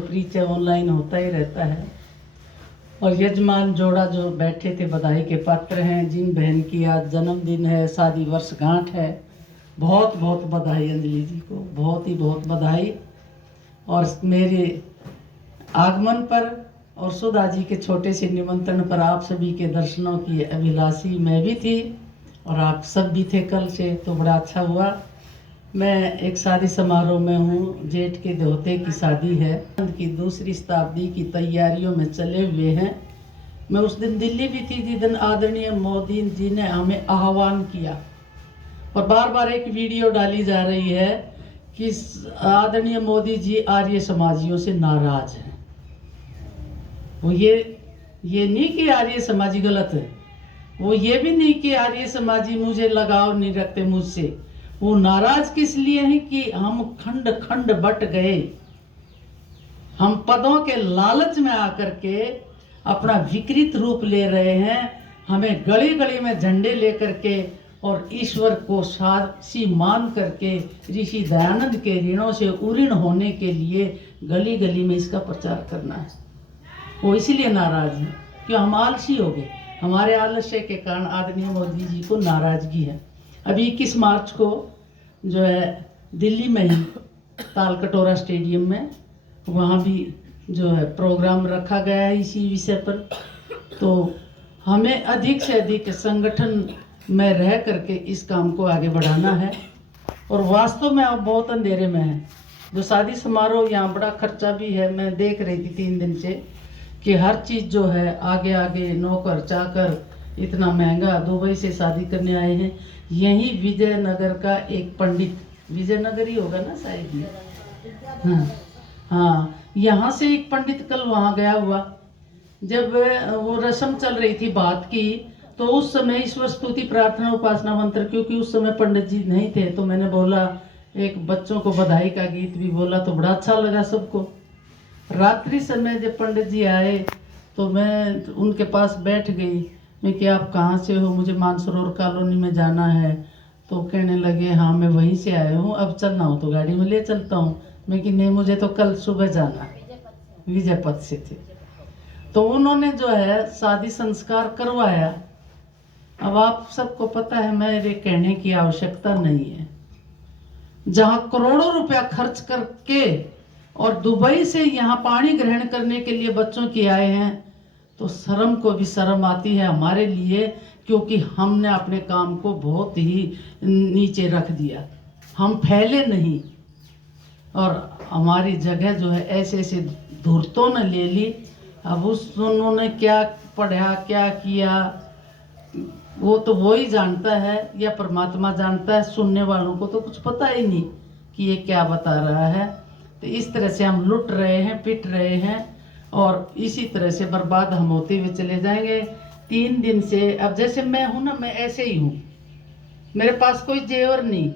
परिचय ऑनलाइन होता ही रहता है। और यजमान जोड़ा जो बैठे थे बधाई के पात्र हैं, जिन बहन की आज जन्मदिन है, शादी वर्षगांठ है, बहुत बहुत बधाई अंजलि जी को, बहुत बधाई। और मेरे आगमन पर और सुधा जी के छोटे से निमंत्रण पर आप सभी के दर्शनों की अभिलाषी मैं भी थी और आप सब भी थे कल से, तो बड़ा अच्छा हुआ। मैं एक शादी समारोह में हूँ, जेठ के दोहते की शादी है, की दूसरी शताब्दी की तैयारियों में चले हुए हैं। मैं उस दिन दिल्ली भी थी जिस दिन आदरणीय मोदी जी ने हमें आह्वान किया, और बार बार एक वीडियो डाली जा रही है कि आदरणीय मोदी जी आर्य समाजियों से नाराज हैं। वो ये नहीं कि आर्य समाजी गलत है, वो ये भी नहीं कि आर्य समाजी मुझे लगाव नहीं रखते मुझसे। वो नाराज किस लिए हैं कि हम खंड खंड बट गए, हम पदों के लालच में आकर के अपना विकृत रूप ले रहे हैं। हमें गली गली में झंडे लेकर के और ईश्वर को साक्षी मान करके ऋषि दयानंद के ऋणों से उऋण होने के लिए गली गली में इसका प्रचार करना है। वो इसीलिए नाराज हैं कि हम आलसी हो गए, हमारे आलस्य के कारण आदरणीय मोदी जी को नाराजगी है। अभी 21 मार्च को जो है दिल्ली में ही तालकटोरा स्टेडियम में, वहाँ भी जो है प्रोग्राम रखा गया है इसी विषय पर। तो हमें अधिक से अधिक संगठन में रह करके इस काम को आगे बढ़ाना है। और वास्तव में आप बहुत अंधेरे में हैं। जो शादी समारोह यहाँ बड़ा खर्चा भी है, मैं देख रही थी 3 दिन से कि हर चीज़ जो है आगे आगे नौकर चाकर इतना महंगा। दुबई से शादी करने आए हैं, यही विजयनगर का एक पंडित, विजयनगर ही होगा ना शायद ये, हाँ, यहाँ से एक पंडित कल वहाँ गया हुआ। जब वो रस्म चल रही थी बात की, तो उस समय ईश्वर स्तुति प्रार्थना उपासना मंत्र, क्योंकि उस समय पंडित जी नहीं थे, तो मैंने बोला एक बच्चों को बधाई का गीत भी बोला, तो बड़ा अच्छा लगा सबको। रात्रि समय जब पंडित जी आए तो मैं उनके पास बैठ गई। मैं कि आप कहाँ से हो? मुझे मानसरोवर कॉलोनी में जाना है। तो कहने लगे हाँ मैं वहीं से आया हूँ, अब चलना हो तो गाड़ी में ले चलता हूँ। मैं कि नहीं, मुझे तो कल सुबह जाना है, विजयपथ से थे। तो उन्होंने जो है शादी संस्कार करवाया। अब आप सबको पता है, मेरे कहने की आवश्यकता नहीं है। जहाँ करोड़ों रुपया खर्च करके और दुबई से यहाँ पानी ग्रहण करने के लिए बच्चों की आए हैं, तो शर्म को भी शर्म आती है हमारे लिए, क्योंकि हमने अपने काम को बहुत ही नीचे रख दिया, हम फैले नहीं। और हमारी जगह जो है ऐसे ऐसे धूर्तों ने ले ली। अब उन्होंने क्या पढ़ा क्या किया वो तो वो ही जानता है, या परमात्मा जानता है। सुनने वालों को तो कुछ पता ही नहीं कि ये क्या बता रहा है। तो इस तरह से हम लुट रहे हैं, पिट रहे हैं, और इसी तरह से बर्बाद हम होते हुए चले जाएंगे। 3 दिन से अब जैसे मैं हूँ ना, मैं ऐसे ही हूँ, मेरे पास कोई जेवर नहीं,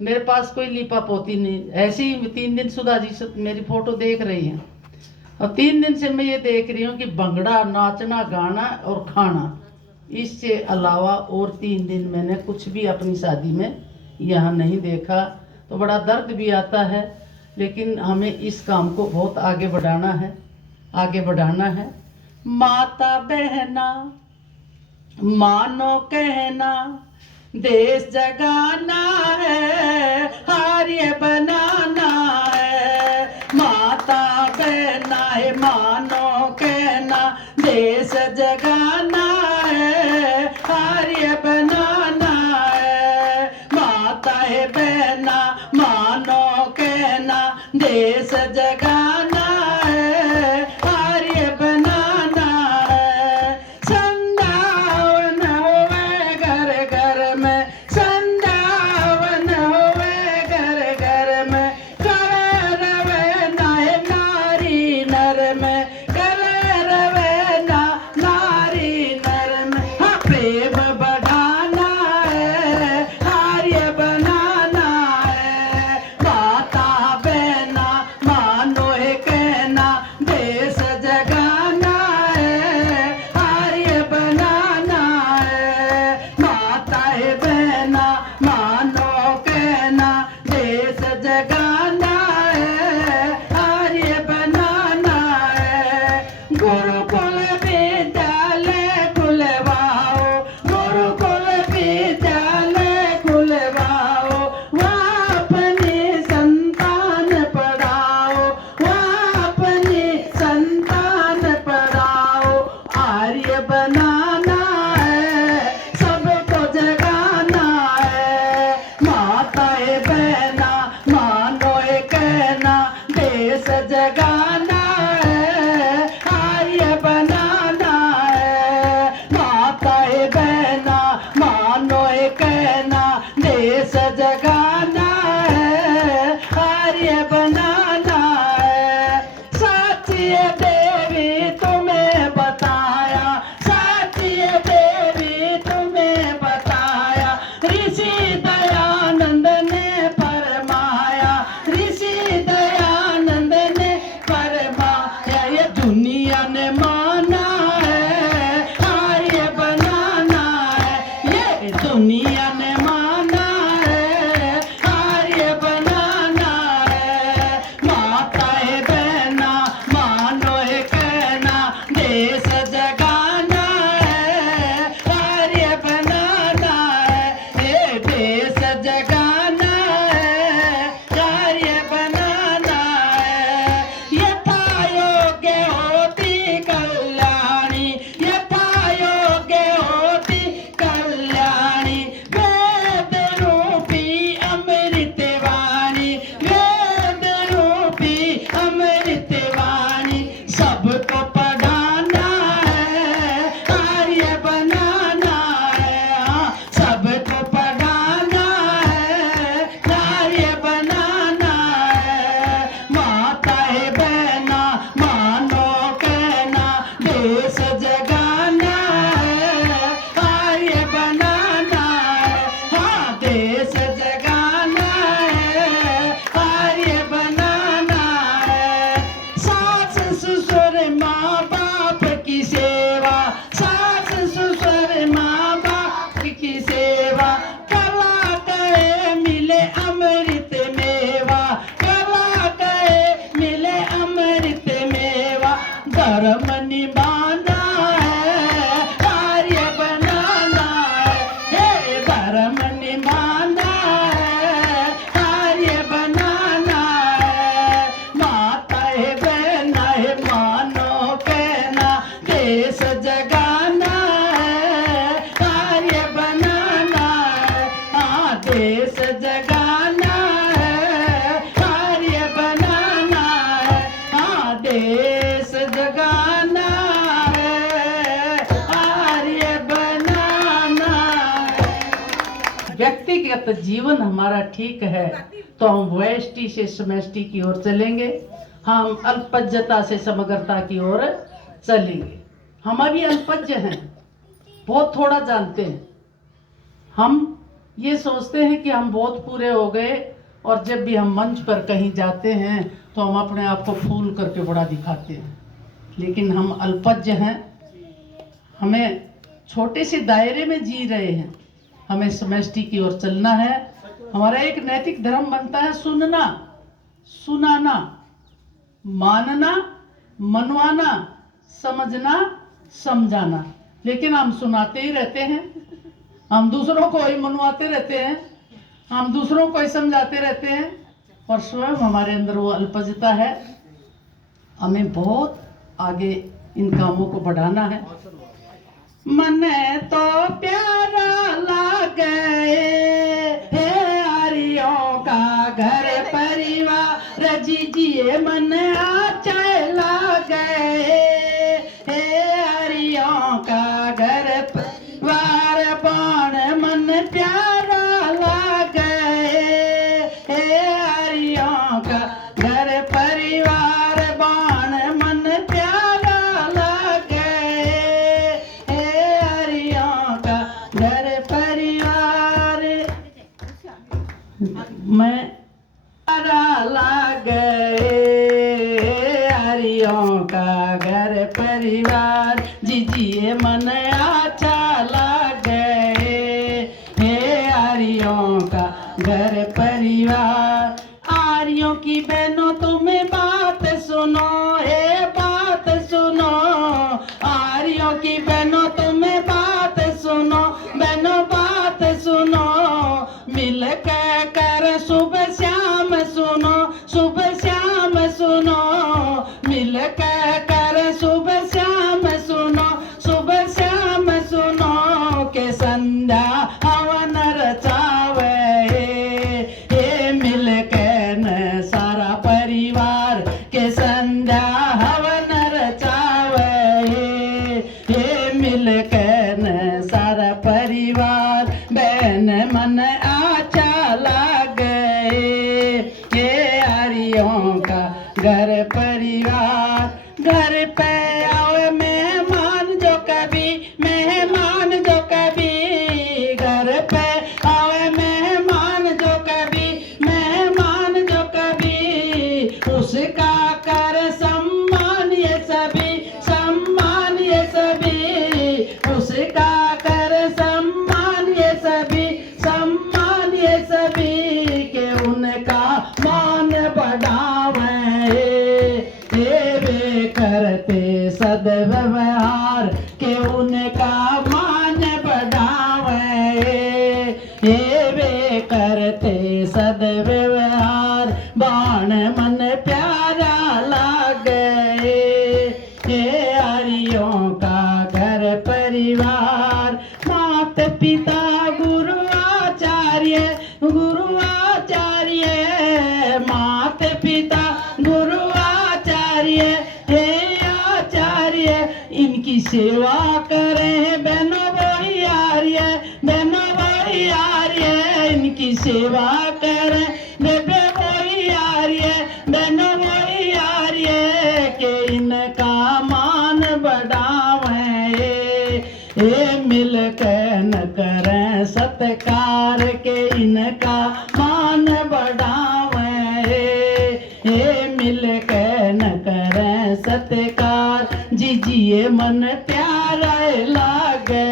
मेरे पास कोई लिपा पोती नहीं, ऐसे ही 3 दिन सुधा जी मेरी फोटो देख रही हैं। और 3 दिन से मैं ये देख रही हूँ कि भंगड़ा, नाचना, गाना और खाना, इससे अलावा और 3 दिन मैंने कुछ भी अपनी शादी में यहाँ नहीं देखा। तो बड़ा दर्द भी आता है, लेकिन हमें इस काम को बहुत आगे बढ़ाना है, आगे बढ़ाना है। माता बहना मानो कहना, देश जगाना है, आर्य बनाना है। माता बहना है मानो कहना, देश जगाना है, आर्य बनाना है। माता है बहना मानो कहना, देश जगाना है, आर्य बनाना है। संधावन होवे घर घर में, संधावन होवे घर घर में, करे रवे नाय नारी नर में, करे रवे ना नारी बनाना है, आर्य बनाना है। माताएं बहना मानो ये कहना, देश जगाना है, आर्य बनाना है। साचिए देवी तुम्हें बताया, साचिए देवी तुम्हें बताया, ऋषि दयानंद ने फरमाया, ऋषि दयानंद ने फरमाया। ये दुनिया ने माना है, आर्य बनाना है। ये दुनिया ने माना है, आर्य बनाना है। माताएं बहना मानो ये कहना, देश जगाना है, आर्य बनाना है। ये देश जगाना है, आर्य बनाना है। यथा योग्य होती कल्याणी, यथा योग्य होती कल्याणी। वेद रूपी अमृत वाणी, वेद रूपी अमृत वाणी। सबको पढ़ाना है, आर्य बनाना है। हाँ, सबको पढ़ाना है, आर्य बनाना है। माताएं बहना मानो कहना, देश जगाना है, आर्य बनाना है। हाँ, देश जगाना है, आर्य बनाना है। सास ससुर माँ बाप की सेवा, सास ससुर माँ बाप की सेवा। कला कहे मिले अमृत मेवा, कला कहे मिले अमृत मेवा। धर्म निभाना है, आर्य बनाना है। हे धर्म निभाना है, आर्य बनाना है। माताएं बहना है मानो कहना, देश जगाना है, आर्य बनाना है। हाँ, देश जगाना है, आर्य बनाना है। हाँ, देश जगाना है, आर्य बनाना है। व्यक्तिगत जीवन हमारा ठीक है तो हम व्यष्टि से समष्टि की ओर चलेंगे, हम अल्पज्यता से समग्रता की ओर चलेंगे। हमारी अल्पज्य हैं, बहुत थोड़ा जानते हैं। हम ये सोचते हैं कि हम बहुत पूरे हो गए, और जब भी हम मंच पर कहीं जाते हैं तो हम अपने आप को फूल करके बड़ा दिखाते हैं। लेकिन हम अल्पज्य हैं, हमें छोटे से दायरे में जी रहे हैं, हमें समष्टि की ओर चलना है। हमारा एक नैतिक धर्म बनता है सुनना, सुनाना, मानना, मनवाना, समझना, समझाना। लेकिन हम सुनाते ही रहते हैं, हम दूसरों को ही मनवाते रहते हैं, हम दूसरों को ही समझाते रहते हैं, और स्वयं हमारे अंदर वो अल्पज्यता है। हमें बहुत आगे इन कामों को बढ़ाना है। मन तो प्यारा लागे हे हरियों का घर परिवार, रजिए मन अच्छा लागे हे हरियों का घर परिवार। बाण मन प्यारा लागे हे हरियों का घर परिवार, बाण मन प्यारा लागे हे हरियों का घर परिवार। मैं प्यारा लागे हरियों का घर परिवार, जिजिए मन अच्छा लागे हे हरियों का घर परिवार। आर्यों की बहनों तुम्हें बात सुनो, हे बात सुनो। आर्यों की बहनों तुम्हें बात सुनो, बहनों बात सुनो। मिल कर सुबह शाम सुनो, सुबह शाम सुनो। मिल कर सुबह शाम सुनो, सुबह शाम सुनो। के संध्या हवन रचावे हे मिल के न सारा परिवार। पूजा हवन रचावे, ये मिल के न सारा परिवार बहन मन आचा लागे, ये आर्यों का घर परिवार। घर पे आओ मेहमान जो कभी, मेहमान जो कभी, घर पे आओ मेहमान जो कभी, मेहमान जो कभी, उसका कर सम्मान ये सभी, सम्मान ये सभी, उसका कर सम्मान ये सभी, सम्मान ये सभी, के उनका मान बढ़ावे, वे करते सद्व्यवहार, के उनका मान बढ़ावे, वे करते सद्व्यवहार, बाण मन प्यारा लागे, ये आर्यों का घर परिवार। मात पिता गुरु आचार्य, गुरु आचार्य, मात पिता गुरु आचार्य, हे आचार्य, इनकी सेवा करें बहनों भाई आर्य, बहनों भाई आर्य, इनकी सेवा करें बेबे भाई आर्य, बहनों भाई आर्य, के इनका मान बढ़ावे, ये मिल के न करें सत्कार, के इनका मान बढ़ावे, ये मिल के न करें सत्कार, जिजिए मन प्यारा लागे,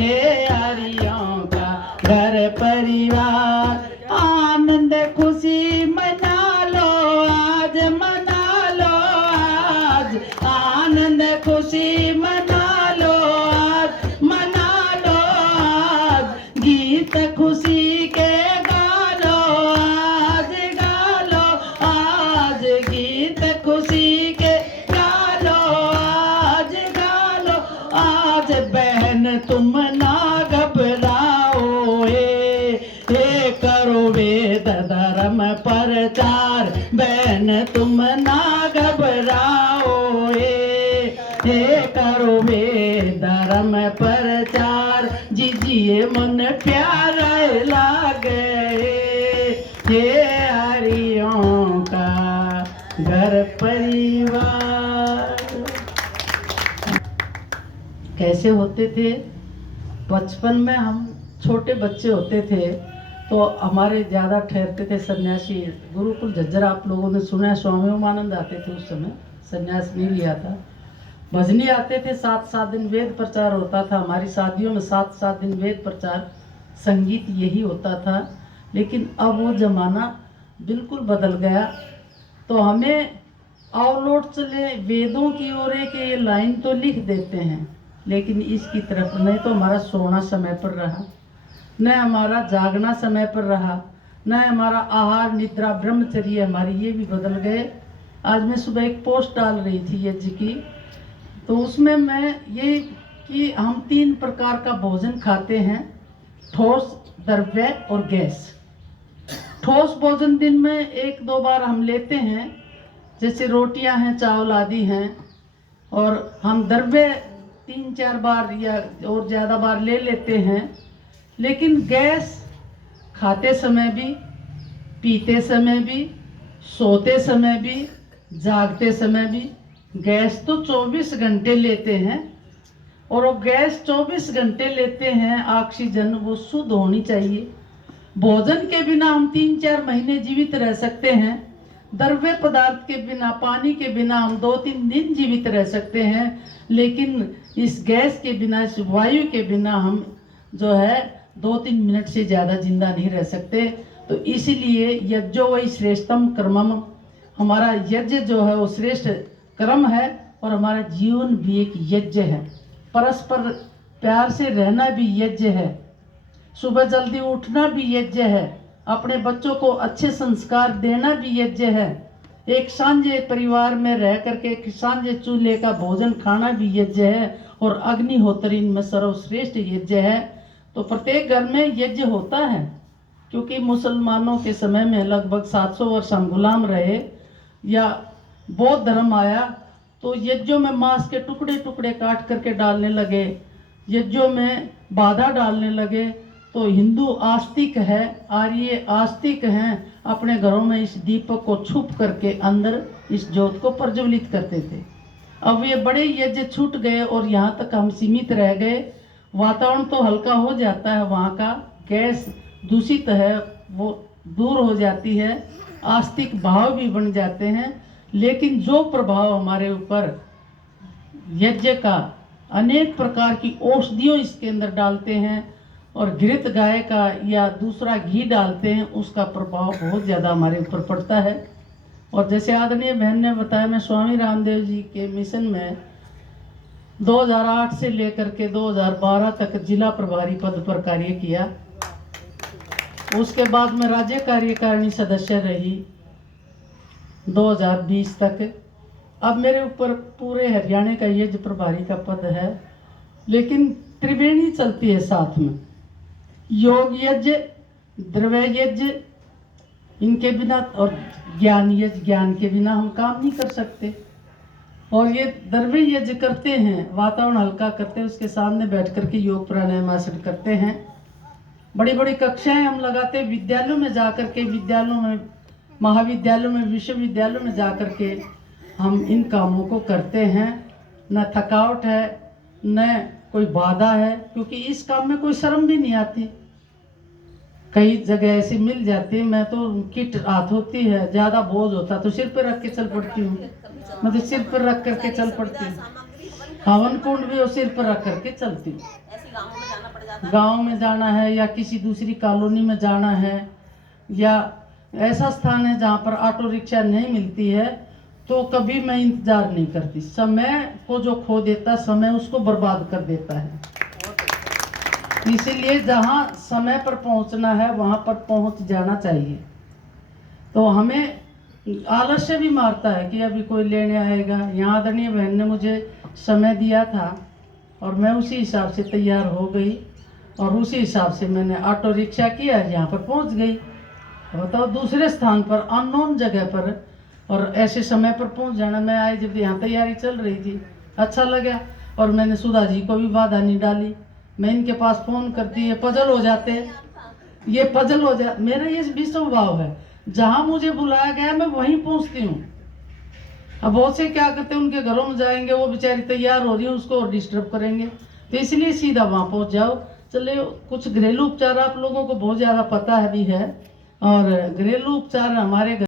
ये आर्यों का घर परिवार। आनंद खुशी मना लो आज, मना लो आज, आनंद खुशी मना लो आज, मना लो आज, गीत खुशी के गा लो आज, गा लो आज, गीत खुशी के गा लो आज, गा लो आज, बहन तुम ना घबराओ, ये करो वेद धर्म प्रचार, बहन तुम ना घबराओ, ये करो वेद धर्म प्रचार, जिजिए मन प्यारा लागे, ये हरियों का घर परिवार। कैसे होते थे बचपन में, हम छोटे बच्चे होते थे तो हमारे ज़्यादा ठहरते थे सन्यासी। गुरुकुल झज्जर आप लोगों ने सुना है, स्वामी उमानंद आते थे उस समय, सन्यास नहीं लिया था। भजनी आते थे, 7-7 दिन वेद प्रचार होता था। हमारी शादियों में 7-7 दिन वेद प्रचार, संगीत यही होता था। लेकिन अब वो ज़माना बिल्कुल बदल गया, तो हमें अवलोट चले वेदों की ओर है कि ये लाइन तो लिख देते हैं, लेकिन इसकी तरफ नहीं। तो हमारा सोना समय पर रहा, न हमारा जागना समय पर रहा, न हमारा आहार निद्रा ब्रह्मचर्य हमारी ये भी बदल गए। आज मैं सुबह एक पोस्ट डाल रही थी यज्ञ की, तो उसमें मैं ये कि हम 3 प्रकार का भोजन खाते हैं, ठोस, द्रव्य और गैस। ठोस भोजन दिन में 1-2 बार हम लेते हैं, जैसे रोटियां हैं, चावल आदि हैं, और हम द्रव्य 3-4 बार या और ज़्यादा बार ले लेते हैं। लेकिन गैस खाते समय भी, पीते समय भी, सोते समय भी, जागते समय भी, गैस तो 24 घंटे लेते हैं। और वो गैस 24 घंटे लेते हैं, ऑक्सीजन वो शुद्ध होनी चाहिए। भोजन के बिना हम 3-4 महीने जीवित रह सकते हैं, द्रव्य पदार्थ के बिना, पानी के बिना हम 2-3 दिन जीवित रह सकते हैं। लेकिन इस गैस के बिना, इस वायु के बिना हम जो है 2-3 मिनट से ज़्यादा जिंदा नहीं रह सकते। तो इसीलिए यज्ञो वही श्रेष्ठतम कर्मम, हमारा यज्ञ जो है वो श्रेष्ठ कर्म है, और हमारा जीवन भी एक यज्ञ है। परस्पर प्यार से रहना भी यज्ञ है, सुबह जल्दी उठना भी यज्ञ है, अपने बच्चों को अच्छे संस्कार देना भी यज्ञ है, एक सांझे परिवार में रह करके एक सांझे चूल्हे का भोजन खाना भी यज्ञ है, और अग्निहोत्र इनमें सर्वश्रेष्ठ यज्ञ है। तो प्रत्येक घर में यज्ञ होता है, क्योंकि मुसलमानों के समय में लगभग 700 वर्ष हम गुलाम रहे, या बौद्ध धर्म आया तो यज्ञों में मांस के टुकड़े टुकड़े काट करके डालने लगे, यज्ञों में बाधा डालने लगे। तो हिंदू आस्तिक है, आर्य आस्तिक हैं, अपने घरों में इस दीपक को छुप करके अंदर इस ज्योत को प्रज्वलित करते थे। अब ये बड़े यज्ञ छूट गए और यहाँ तक हम सीमित रह गए। वातावरण तो हल्का हो जाता है, वहाँ का गैस दूषित है वो दूर हो जाती है, आस्तिक भाव भी बन जाते हैं, लेकिन जो प्रभाव हमारे ऊपर यज्ञ का, अनेक प्रकार की औषधियों इसके अंदर डालते हैं और घृत गाय का या दूसरा घी डालते हैं, उसका प्रभाव बहुत ज़्यादा हमारे ऊपर पड़ता है। और जैसे आदरणीय बहन ने बताया, मैं स्वामी रामदेव जी के मिशन में 2008 से लेकर के 2012 तक जिला प्रभारी पद पर कार्य किया। उसके बाद मैं राज्य कार्यकारिणी सदस्य रही 2020 तक। अब मेरे ऊपर पूरे हरियाणा का यज्ञ प्रभारी का पद है, लेकिन त्रिवेणी चलती है साथ में, योग यज्ञ, द्रव्य यज्ञ, इनके बिना, और ज्ञान यज्ञ, ज्ञान के बिना हम काम नहीं कर सकते। और ये द्रव्य यज्ञ करते हैं, वातावरण हल्का करते हैं, उसके सामने बैठ करके योग प्राणायाम आसन करते हैं। बड़ी बड़ी कक्षाएं हम लगाते हैं, विद्यालयों में जा कर के, विद्यालयों में, महाविद्यालयों में, विश्वविद्यालयों में जा कर के हम इन कामों को करते हैं। न थकावट है, न कोई बाधा है, क्योंकि इस काम में कोई शर्म भी नहीं आती। कई जगह ऐसी मिल जाती है, मैं तो किट हाथ होती है, ज़्यादा बोझ होता तो सिर पर रख के चल पड़ती हूँ, मैं तो सिर पर रख करके चल पड़ती हूँ। हवन कुंड भी वो सिर पर रख करके चलती हूँ। गांव में जाना है या किसी दूसरी कॉलोनी में जाना है या ऐसा स्थान है जहाँ पर ऑटो रिक्शा नहीं मिलती है, तो कभी मैं इंतजार नहीं करती। समय को जो खो देता, समय उसको बर्बाद कर देता है। इसीलिए जहाँ समय पर पहुँचना है वहाँ पर पहुँच जाना चाहिए। तो हमें आलस्य भी मारता है कि अभी कोई लेने आएगा। यहाँ आदरणीय बहन ने मुझे समय दिया था और मैं उसी हिसाब से तैयार हो गई और उसी हिसाब से मैंने ऑटो रिक्शा किया, यहाँ पर पहुँच गई। बताओ, दूसरे स्थान पर, अननोन जगह पर, और ऐसे समय पर पहुँच जाना। मैं आई जब यहाँ तैयारी चल रही थी, अच्छा लगा, और मैंने सुधा जी को भी बाधा नहीं डाली। मैं इनके पास फ़ोन करती है, पजल हो जाते, ये पजल हो जा, मेरा ये भी स्वभाव है, जहाँ मुझे बुलाया गया मैं वहीं पहुँचती हूँ। अब बहुत से क्या करते हैं, उनके घरों में जाएंगे, वो बेचारी तैयार हो रही है, उसको और डिस्टर्ब करेंगे, तो इसलिए सीधा वहाँ पहुँच जाओ। चले, कुछ घरेलू उपचार आप लोगों को बहुत ज़्यादा पता है भी है, और घरेलू उपचार हमारे घर